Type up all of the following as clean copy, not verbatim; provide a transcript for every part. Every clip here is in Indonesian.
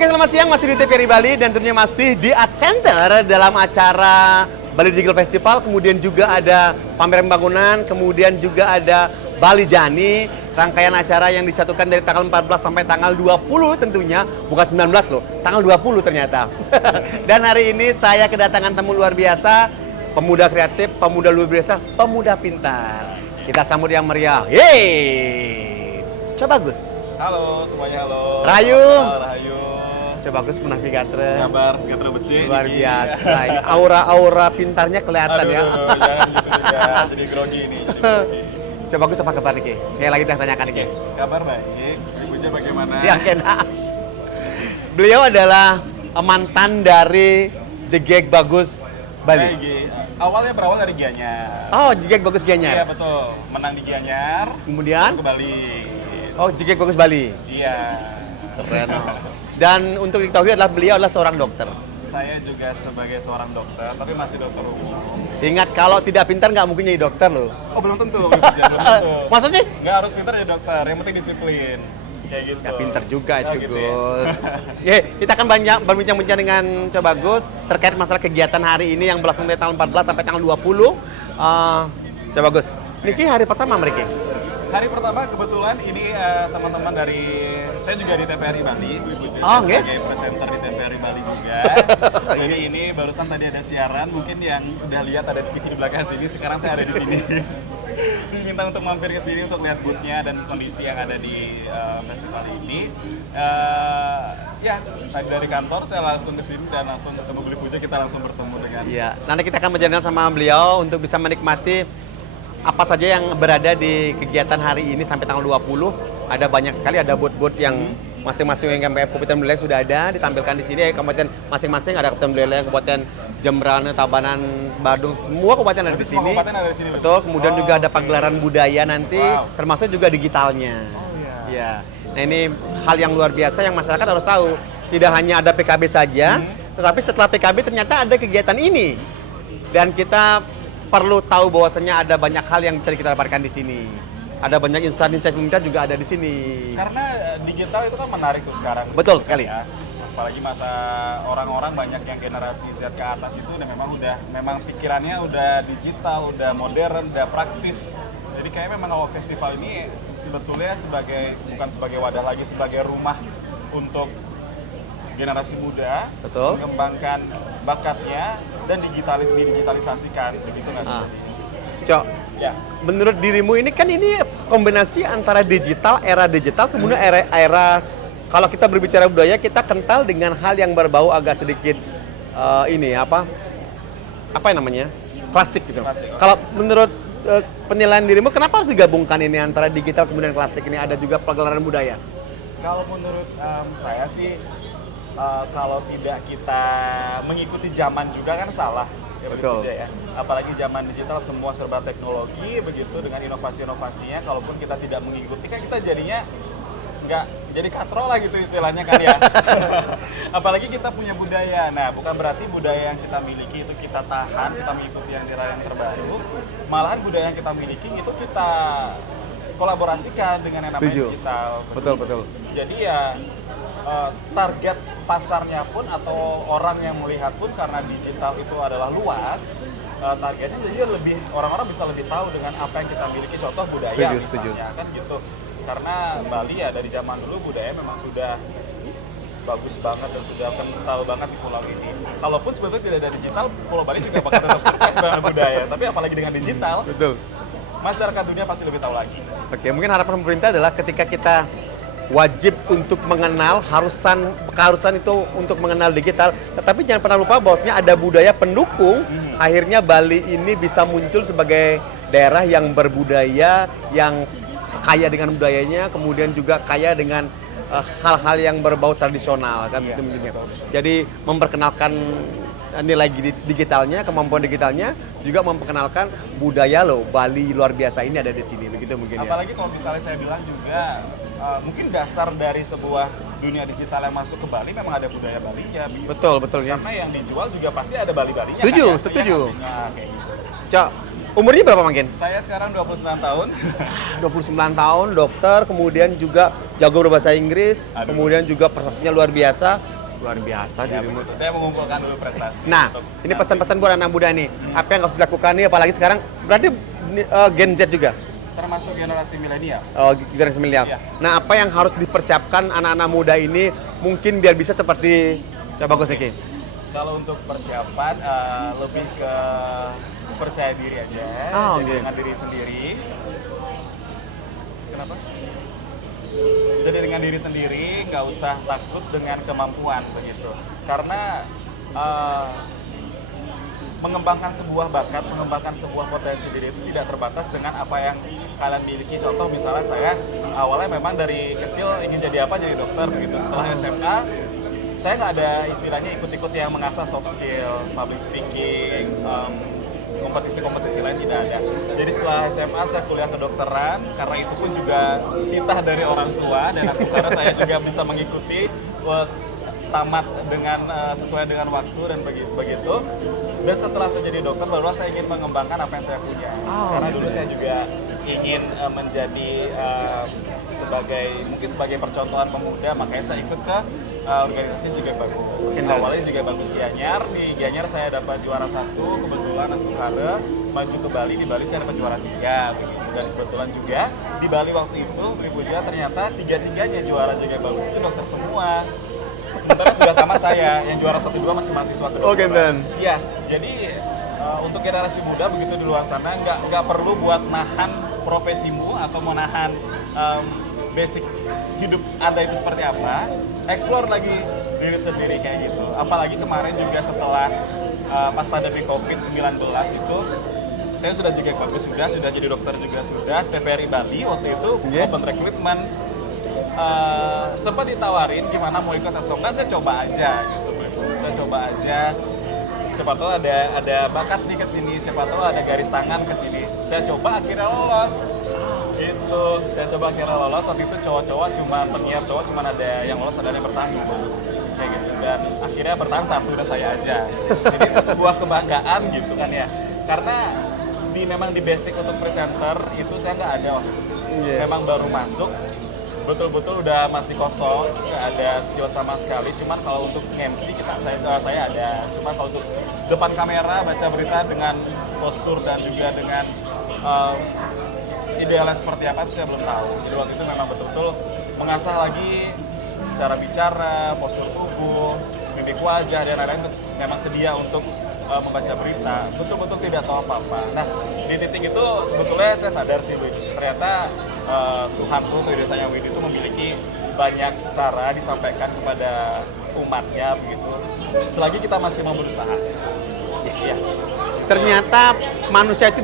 Oke, selamat siang, masih di TVRI Bali dan tentunya masih di Art Center dalam acara Bali Digital Festival. Kemudian juga ada pameran bangunan, kemudian juga ada Bali Jani, rangkaian acara yang disatukan dari tanggal 14 sampai tanggal 20 tentunya, bukan 19 loh, tanggal 20 ternyata. Dan hari ini saya kedatangan tamu luar biasa, pemuda kreatif, pemuda luar biasa, pemuda pintar. Kita sambut yang meriah. Yeay! Coba Gus. Halo semuanya, halo. Rahayu. Rahayu. Coba Gus menang gatre. Kabar gatre becik. Luar biasa. Ini aura-aura pintarnya kelihatan ya. Jangan gitu juga. Jadi grogi nih. Coba Gus apa kabar nih? Saya lagi tanyakan nih. Kabar baik. Ibu J bagaimana? Ya kena. Beliau adalah mantan dari Jegek Bagus Bali. Awalnya berawal dari Gianyar. Oh, Jegek Bagus Iya Gianyar. betul. Menang di Gianyar. Kemudian? Ke Bali. Oh, Jegek Bagus Bali. Iya. Keren. Dan untuk diketahui adalah beliau adalah seorang dokter. Saya juga sebagai seorang dokter, tapi masih dokter umum. Ingat, kalau tidak pintar nggak mungkin jadi dokter loh. Oh belum tentu, Ibu J, belum tentu. Masa sih? Nggak harus pintar jadi dokter, yang penting disiplin. Kayak gitu. Ya pintar juga itu gitu ya. Gus. Oke, kita akan banyak berbincang-bincang dengan Coba Gus terkait masalah kegiatan hari ini yang berlangsung dari tanggal 14 sampai tanggal 20. Coba Gus, niki hari pertama mereka. Hari pertama kebetulan ini teman-teman dari saya juga di TVRI Bali, Ibu J, Oh, saya sebagai presenter di TVRI Bali juga. Jadi ini barusan tadi ada siaran, mungkin yang udah lihat ada TV di belakang sini, sekarang saya ada di sini. Diminta untuk mampir ke sini untuk lihat booth-nya dan kondisi yang ada di festival ini. Ya, tadi dari kantor saya langsung ke sini dan langsung ketemu Beli Puja, kita langsung bertemu dengan. Iya, nanti kita akan berjalan sama beliau untuk bisa menikmati apa saja yang berada di kegiatan hari ini sampai tanggal 20. Ada banyak sekali, ada booth-booth yang masing-masing yang Kabupaten Buleleng sudah ada ditampilkan di sini. Kabupaten masing-masing ada Kabupaten Buleleng, Kabupaten Jembrana, Tabanan, Badung, semua kabupaten ada di sini. Semua kabupaten ada di sini. Betul. Kemudian juga ada pagelaran budaya nanti, termasuk juga digitalnya. Oh iya. Nah, ini hal yang luar biasa yang masyarakat harus tahu. Tidak hanya ada PKB saja, tetapi setelah PKB ternyata ada kegiatan ini. Dan kita perlu tahu bahwasanya ada banyak hal yang bisa kita dapatkan di sini. Ada banyak instansi pemerintah juga ada di sini. Karena digital itu kan menarik tuh sekarang. Betul sekali. Ya. Apalagi masa orang-orang banyak yang generasi Z ke atas itu udah memang pikirannya udah digital, udah modern, udah praktis. Jadi kayaknya memang awal festival ini sebetulnya bukan sebagai wadah lagi, sebagai rumah untuk generasi muda, Betul. mengembangkan bakatnya dan didigitalisasikan, begitu nggak sih? Cok, Ya. menurut dirimu ini kan ini kombinasi antara era digital, kemudian era kalau kita berbicara budaya, kita kental dengan hal yang berbau agak sedikit namanya? Klasik gitu. Klasik, oke. Kalau menurut penilaian dirimu, kenapa harus digabungkan ini antara digital kemudian klasik ini ada juga pagelaran budaya? Kalau menurut saya sih, kalau tidak kita mengikuti zaman juga kan salah. Ya, Betul. begitu ya. Apalagi zaman digital semua serba teknologi, begitu dengan inovasi-inovasinya, kalaupun kita tidak mengikuti kan kita jadinya nggak jadi katrol lah gitu istilahnya kan ya. Apalagi kita punya budaya. Nah, bukan berarti budaya yang kita miliki itu kita tahan, kita mengikuti yang terbaru. Malahan budaya yang kita miliki itu kita kolaborasikan dengan yang namanya Setuju. digital. Betul. Jadi ya target pasarnya pun atau orang yang melihat pun karena digital itu adalah luas, targetnya jadi orang-orang bisa lebih tahu dengan apa yang kita miliki, contoh budaya misalnya kan gitu. Karena Bali ya dari zaman dulu budaya memang sudah bagus banget dan sudah kental banget di pulau ini. Kalaupun sebetulnya tidak ada digital, Pulau Bali juga bakal tetap survive dengan budaya. Tapi apalagi dengan digital, betul. masyarakat dunia pasti lebih tahu lagi. Oke, mungkin harapan pemerintah adalah ketika kita wajib untuk mengenal, keharusan itu untuk mengenal digital, tetapi jangan pernah lupa bahwasanya ada budaya pendukung. Akhirnya Bali ini bisa muncul sebagai daerah yang berbudaya, yang kaya dengan budayanya, kemudian juga kaya dengan hal-hal yang berbau tradisional kan gitu mungkin. Jadi memperkenalkan nilai digitalnya, kemampuan digitalnya, juga memperkenalkan budaya loh Bali luar biasa ini ada di sini begitu mungkin. Apalagi kalau misalnya saya bilang juga mungkin dasar dari sebuah dunia digital yang masuk ke Bali memang ada budaya Balinya. Betul ya. Karena yang dijual juga pasti ada Bali-Balinya. Setuju, kan, ya? setuju. Kayak gitu. Cok, Umurnya berapa makin? Saya sekarang 29 tahun. 29 tahun, dokter, kemudian juga jago berbahasa Inggris, Aduh. kemudian juga prestasinya luar biasa. Luar biasa Ya, dirimu. begitu. Saya mengumpulkan dulu prestasi. Nah, untuk ini nanti. pesan-pesan buat anak muda nih. Apa yang harus dilakukan nih, apalagi sekarang berarti Gen Z juga. Termasuk generasi milenial. Generasi milenial. Iya. Nah, apa yang harus dipersiapkan anak-anak muda ini mungkin biar bisa seperti coba Gus Eki? Kalau untuk persiapan lebih ke percaya diri aja, Oh, jadi oke. dengan diri sendiri. Kenapa? Jadi dengan diri sendiri, nggak usah takut dengan kemampuan begitu. Karena mengembangkan sebuah bakat, mengembangkan sebuah potensi diri itu tidak terbatas dengan apa yang kalian miliki. Contoh misalnya saya awalnya memang dari kecil ingin jadi apa, jadi dokter begitu. Setelah SMA saya nggak ada istilahnya ikut-ikut yang mengasah soft skill, public speaking, kompetisi-kompetisi lain tidak ada. Jadi setelah SMA saya kuliah kedokteran, karena itu pun juga titah dari orang tua dan akhirnya saya juga bisa mengikuti tamat dengan sesuai dengan waktu dan begitu. Dan setelah saya jadi dokter, barulah saya ingin mengembangkan apa yang saya punya. Karena dulu saya juga ingin menjadi sebagai percontohan pemuda, makanya saya ikut ke organisasi juga bagus. Awalnya juga bagus Gianyar, di Gianyar saya dapat juara 1, kebetulan langsung Hare, maju ke Bali, di Bali saya dapat juara 3 begitu. Dan kebetulan juga di Bali waktu itu Beli Puja ternyata 3-3-nya juara juga bagus, itu dokter semua. Sementara sudah tamat saya, yang juara 1-2 masih mahasiswa kedokteran. Oke, Ben. Iya, jadi untuk generasi muda begitu di luar sana nggak perlu buat nahan profesimu atau menahan basic hidup Anda itu seperti apa, explore lagi diri sendiri kayak gitu. Apalagi kemarin juga setelah pas pandemi COVID-19 itu, saya sudah juga bagus, sudah jadi dokter juga sudah, TVRI Bali waktu itu, Yes. open recruitment. Sempat ditawarin gimana mau ikut atau enggak, saya coba aja gitu. Saya coba aja, siapa tahu ada bakat nih ke sini, siapa tahu ada garis tangan ke sini. Saya coba akhirnya lolos. Gitu. Saya coba akhirnya lolos. Waktu itu cowok-cowok cuma penyiar cowok cuma ada yang lolos, ada yang bertahan gitu. Kayak gitu. Dan akhirnya bertahan satu udah saya aja. Jadi itu sebuah kebanggaan gitu kan ya. Karena memang di basic untuk presenter itu saya nggak ada waktu itu. Yeah. Memang baru masuk, betul-betul udah masih kosong, nggak ada skill sama sekali. Cuman kalau untuk MC saya ada. Cuman kalau untuk depan kamera baca berita dengan postur dan juga dengan idealnya seperti apa itu saya belum tahu. Jadi waktu itu memang betul-betul mengasah lagi cara bicara, postur tubuh, mimik wajah dan lain-lain. Memang sedia untuk membaca berita, betul-betul tidak tahu apa-apa. Nah, di titik itu sebetulnya saya sadar sih, Wid, ternyata Tuhanku, Tuhan Wid itu memiliki banyak cara disampaikan kepada umatnya begitu. Selagi kita masih mau berusaha. Iya. Ternyata manusia itu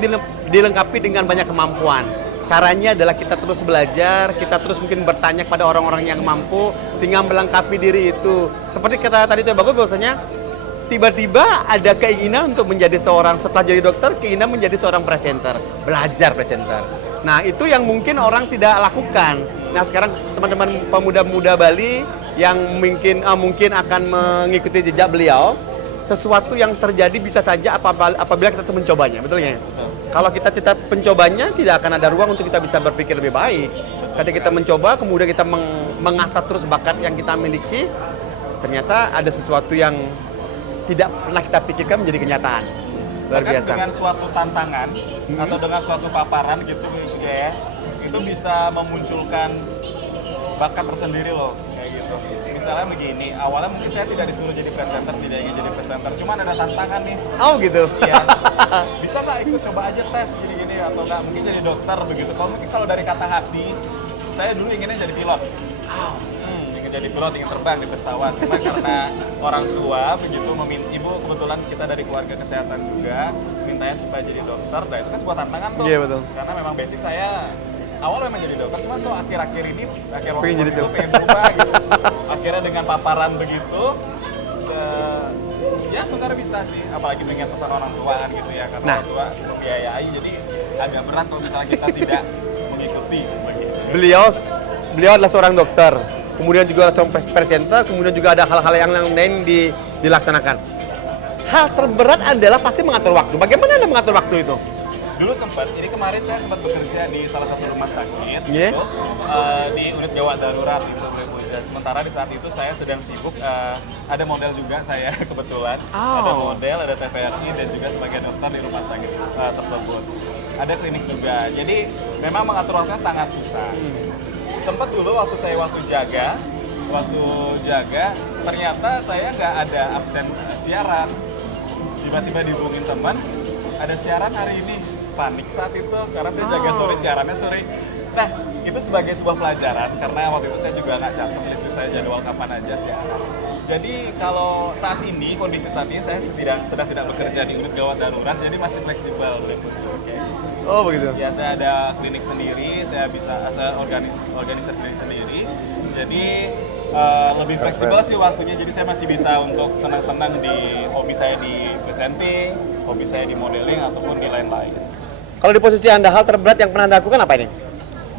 dilengkapi dengan banyak kemampuan. Caranya adalah kita terus belajar, kita terus mungkin bertanya kepada orang-orang yang mampu sehingga melengkapi diri itu. Seperti kata tadi itu bagus, bahwasanya tiba-tiba ada keinginan untuk menjadi seorang, setelah jadi dokter, keinginan menjadi seorang presenter, belajar presenter. Nah, itu yang mungkin orang tidak lakukan. Nah, sekarang teman-teman pemuda-pemuda Bali yang mungkin akan mengikuti jejak beliau, sesuatu yang terjadi bisa saja apabila kita tuh mencobanya, betul ya? Betul. Kalau kita tidak mencobanya, tidak akan ada ruang untuk kita bisa berpikir lebih baik. Ketika kita mencoba, kemudian kita mengasah terus bakat yang kita miliki, ternyata ada sesuatu yang tidak pernah kita pikirkan menjadi kenyataan. Luar Bahkan biasa. dengan suatu tantangan atau dengan suatu paparan gitu ya, itu bisa memunculkan bakat tersendiri loh, kayak gitu. Misalnya begini, awalnya mungkin saya tidak disuruh jadi presenter, tidak ingin jadi presenter, cuman ada tantangan nih. Oh gitu. Iya. Bisa nggak ikut coba aja tes gini-gini atau nggak mungkin jadi dokter begitu. Kalau dari kata hati, saya dulu inginnya jadi pilot. Ingin jadi pilot, ingin terbang di pesawat. Cuma karena orang tua begitu ibu kebetulan kita dari keluarga kesehatan juga mintanya supaya jadi dokter. Nah itu kan sebuah tantangan tuh. Iya, betul. Karena memang basic saya awal memang jadi dokter, cuma tuh akhir-akhir ini akhir waktu Pengen jadi itu dokter. pengen berubah gitu. Akhirnya dengan paparan begitu, ya sebenarnya bisa sih, apalagi pengen pesan orang tua kan gitu ya, karena Nah. orang tua membiayai, jadi agak berat kalau misalnya kita tidak mengikuti begitu. Beliau adalah seorang dokter, kemudian juga seorang presenter, kemudian juga ada hal-hal yang lain dilaksanakan. Hal terberat adalah pasti mengatur waktu. Bagaimana Anda mengatur waktu itu? Dulu sempat, ini kemarin saya sempat bekerja di salah satu rumah sakit, Yeah. gitu, di unit gawat darurat gitu, Bu. Dan sementara di saat itu saya sedang sibuk, ada model juga saya kebetulan, ada model, ada TVRI dan juga sebagai dokter di rumah sakit tersebut. Ada klinik juga, jadi memang mengatur waktunya sangat susah. Sempat dulu waktu jaga, ternyata saya nggak ada absen siaran. Tiba-tiba dihubungin teman, ada siaran hari ini. Panik saat itu, karena saya jaga sore, siarannya sore. Nah, itu sebagai sebuah pelajaran, karena waktu itu saya juga nggak catat list saya jadwal kapan aja siaran. Jadi kalau saat ini, kondisi saat ini saya sedang tidak bekerja di unit gawat darurat, jadi masih fleksibel. Oke. Oh begitu. Ya, saya ada klinik sendiri, saya organisir klinik sendiri. Jadi lebih fleksibel sih waktunya, jadi saya masih bisa untuk senang-senang di hobi saya di presenting, hobi saya di modeling, ataupun di lain-lain. Kalau di posisi Anda, hal terberat yang pernah Anda lakukan apa ini?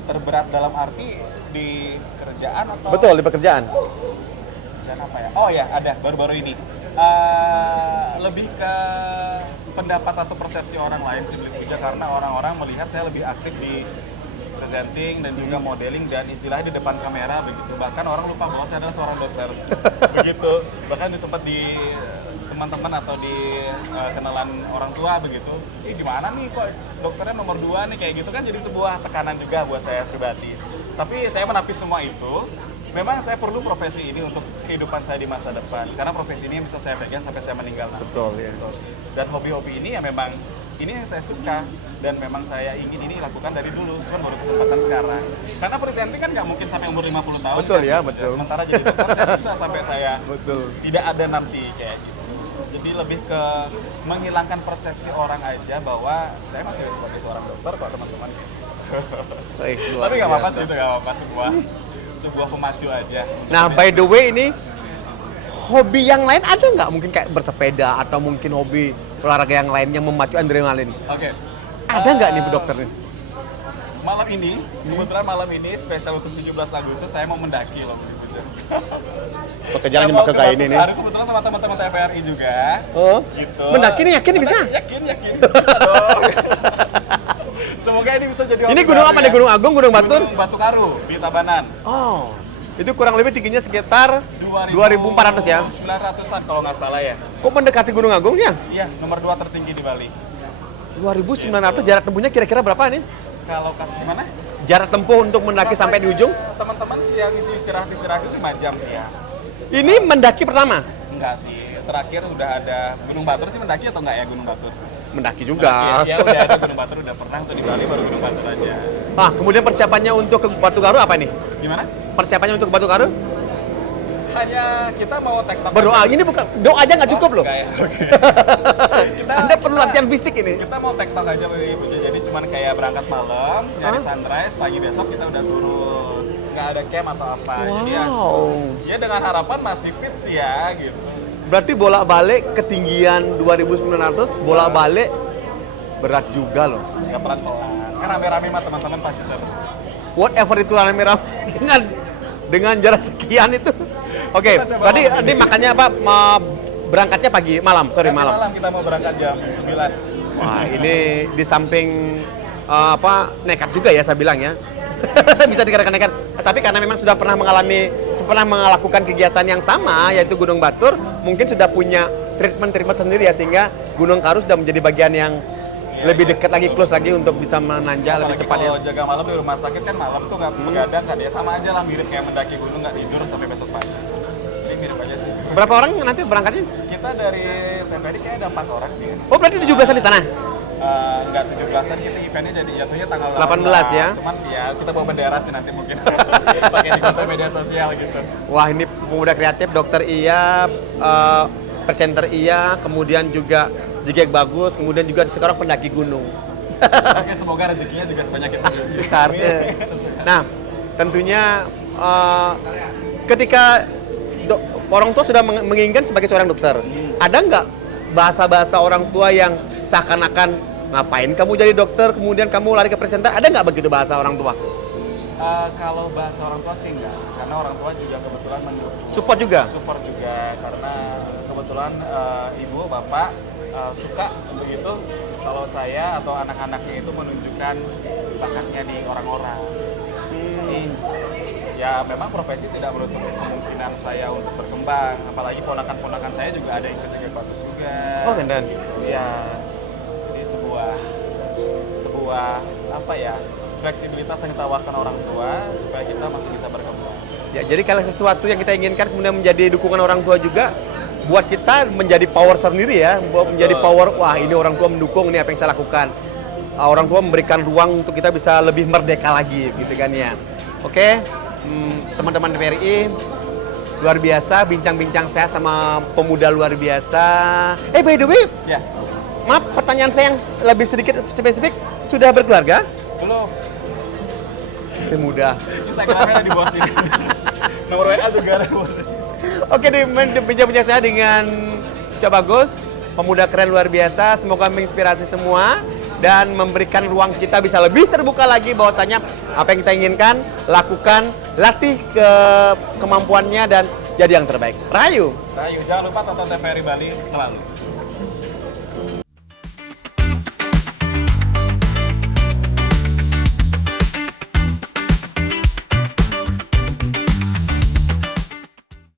Terberat dalam arti di kerjaan atau? Betul, di pekerjaan. Kerjaan apa ya? Oh ya, ada, baru-baru ini. Lebih ke pendapat atau persepsi orang lain sih, karena orang-orang melihat saya lebih aktif di presenting dan juga modeling dan istilahnya di depan kamera begitu. Bahkan orang lupa bahwa saya adalah seorang dokter. Begitu. Bahkan sempat di teman-teman atau di kenalan orang tua begitu. Gimana nih kok dokternya nomor 2 nih, kayak gitu kan, jadi sebuah tekanan juga buat saya pribadi. Tapi saya menapis semua itu. Memang saya perlu profesi ini untuk kehidupan saya di masa depan. Karena profesi ini bisa saya pegang sampai saya meninggal nanti. Betul, ya. Dan hobi-hobi ini ya memang ini yang saya suka dan memang saya ingin ini lakukan dari dulu, cuman baru kesempatan sekarang. Karena presenting kan nggak mungkin sampai umur 50 tahun. Betul kan? ya, betul. Sementara jadi dokter saya bisa sampai saya Betul. tidak ada nanti kayak gitu. Jadi lebih ke menghilangkan persepsi orang aja bahwa saya masih sebagai seorang dokter kok, teman-teman. Tapi nggak apa-apa sih, itu nggak apa-apa, sebuah pemacu aja. Nah, by the way, ini hobi yang lain ada nggak? Mungkin kayak bersepeda atau mungkin hobi olahraga yang lain yang memacu adrenalin? Oke. Ada nggak nih Bu Dokter nih? Malam ini, kebetulan malam ini spesial untuk 17 Agustus saya mau mendaki loh. Pekerjaan cuma ke kayak ini nih. Kebetulan sama teman-teman TVRI juga. Oh, Gitu. mendaki nih, yakin bisa? Yakin. Bisa dong. Semoga ini bisa jadi Ini gunung apa nih? Gunung Agung, Gunung Batur? Gunung Batu Karu di Tabanan. Oh, itu kurang lebih tingginya sekitar 2.400 ya? 900-an kalau nggak salah ya. Kok mendekati Gunung Agung ya? Iya, nomor 2 tertinggi di Bali. 2.900, jarak tempuhnya kira-kira berapa nih? Kalau gimana? Jarak tempuh untuk mendaki sampai di ujung? Teman-teman sih yang isi istirahat itu 5 jam sih ya. Ini mendaki pertama? Enggak sih, terakhir udah ada Gunung Batur sih, mendaki atau enggak ya Gunung Batur? Mendaki juga. Ya udah ada Gunung Batur, udah pernah tuh di Bali, baru Gunung Batur aja. Ah, kemudian persiapannya untuk ke Batu Karu apa nih? Gimana? Persiapannya untuk ke Batu Karu? Hanya kita mau tektok. Berdoa, ini bukan doa aja nggak cukup loh. Enggak ya, oke. Anda perlu latihan fisik ini. Kita mau tektok aja Ibu, jadi cuman kayak berangkat malam, nyari sunrise, pagi besok kita udah turun. Nggak ada camp atau apa. Jadi ya dengan harapan masih fit sih ya gitu. Berarti bolak-balik ketinggian 2.900, bolak-balik berat juga loh. Ya pelan-pelan. Kan rame-rame mah teman-teman pasti seru. Whatever itu rame-rame dengan jarak sekian itu. Oke, berarti ini makannya apa? Berangkatnya pagi, malam, malam. Malam kita mau berangkat jam 9. Wah, ini di samping nekat juga ya saya bilang ya. Bisa dikatakan nekat. Tapi karena memang sudah pernah melakukan kegiatan yang sama, yaitu Gunung Batur, mungkin sudah punya treatment sendiri ya, sehingga Gunung Karu sudah menjadi bagian yang lebih dekat lagi, close lagi untuk bisa menanjak lebih cepat ya. Kalau jaga malam di rumah sakit kan malam tuh nggak begadang kan ya, sama aja lah, mirip kayak mendaki gunung nggak tidur sampai besok pagi. Jadi mirip aja sih. Berapa orang nanti berangkatnya? Kita dari TVRI kayaknya ada 4 orang sih. Oh, berarti 17-an di sana? Enggak 17-an, kita eventnya jadi jatuhnya tanggal 18 ya? Cuman ya kita bawa bendera sih nanti mungkin. Pakai di konten media sosial gitu. Wah, ini pemuda kreatif, dokter iya, presenter iya, kemudian juga jigek bagus, kemudian juga sekarang pendaki gunung. Oke, semoga rezekinya juga sebanyak itu. Nah, tentunya ketika orang tua sudah menginginkan sebagai seorang dokter, ada nggak bahasa-bahasa orang tua yang seakan-akan ngapain kamu jadi dokter, kemudian kamu lari ke presenter, ada nggak begitu bahasa orang tua? Kalau bahasa orang tua sih enggak, karena orang tua juga kebetulan mendukung. Support juga? Support juga, karena kebetulan ibu, bapak suka begitu. kalau saya atau anak-anaknya itu menunjukkan bakatnya di orang-orang. Jadi, ya memang profesi tidak menutup kemungkinan saya untuk berkembang, apalagi ponakan-ponakan saya juga ada yang ketika bagus juga. Oh, Gandan. Ya, jadi sebuah apa ya, fleksibilitas yang ditawarkan orang tua supaya kita masih bisa berkembang. Ya, jadi kalau sesuatu yang kita inginkan kemudian menjadi dukungan orang tua juga, buat kita menjadi power sendiri ya, buat menjadi power, wah ini orang tua mendukung, ini apa yang saya lakukan. Orang tua memberikan ruang untuk kita bisa lebih merdeka lagi, gitu kan ya. Oke, teman-teman TVRI, luar biasa bincang-bincang saya sama pemuda luar biasa. By the way, Ya, maaf pertanyaan saya yang lebih sedikit spesifik, sudah berkeluarga? belum. Masih muda. Instagramnya di bawah sini. Nomor WA juga ada di bawah sini. Oke, di bincang-bincang saya dengan Cok Bagus, pemuda keren luar biasa. Semoga menginspirasi semua dan memberikan ruang kita bisa lebih terbuka lagi bahwasanya apa yang kita inginkan, lakukan, latih kemampuannya dan jadi yang terbaik. Rayu. Rayu, jangan lupa tonton TVRI Bali selalu.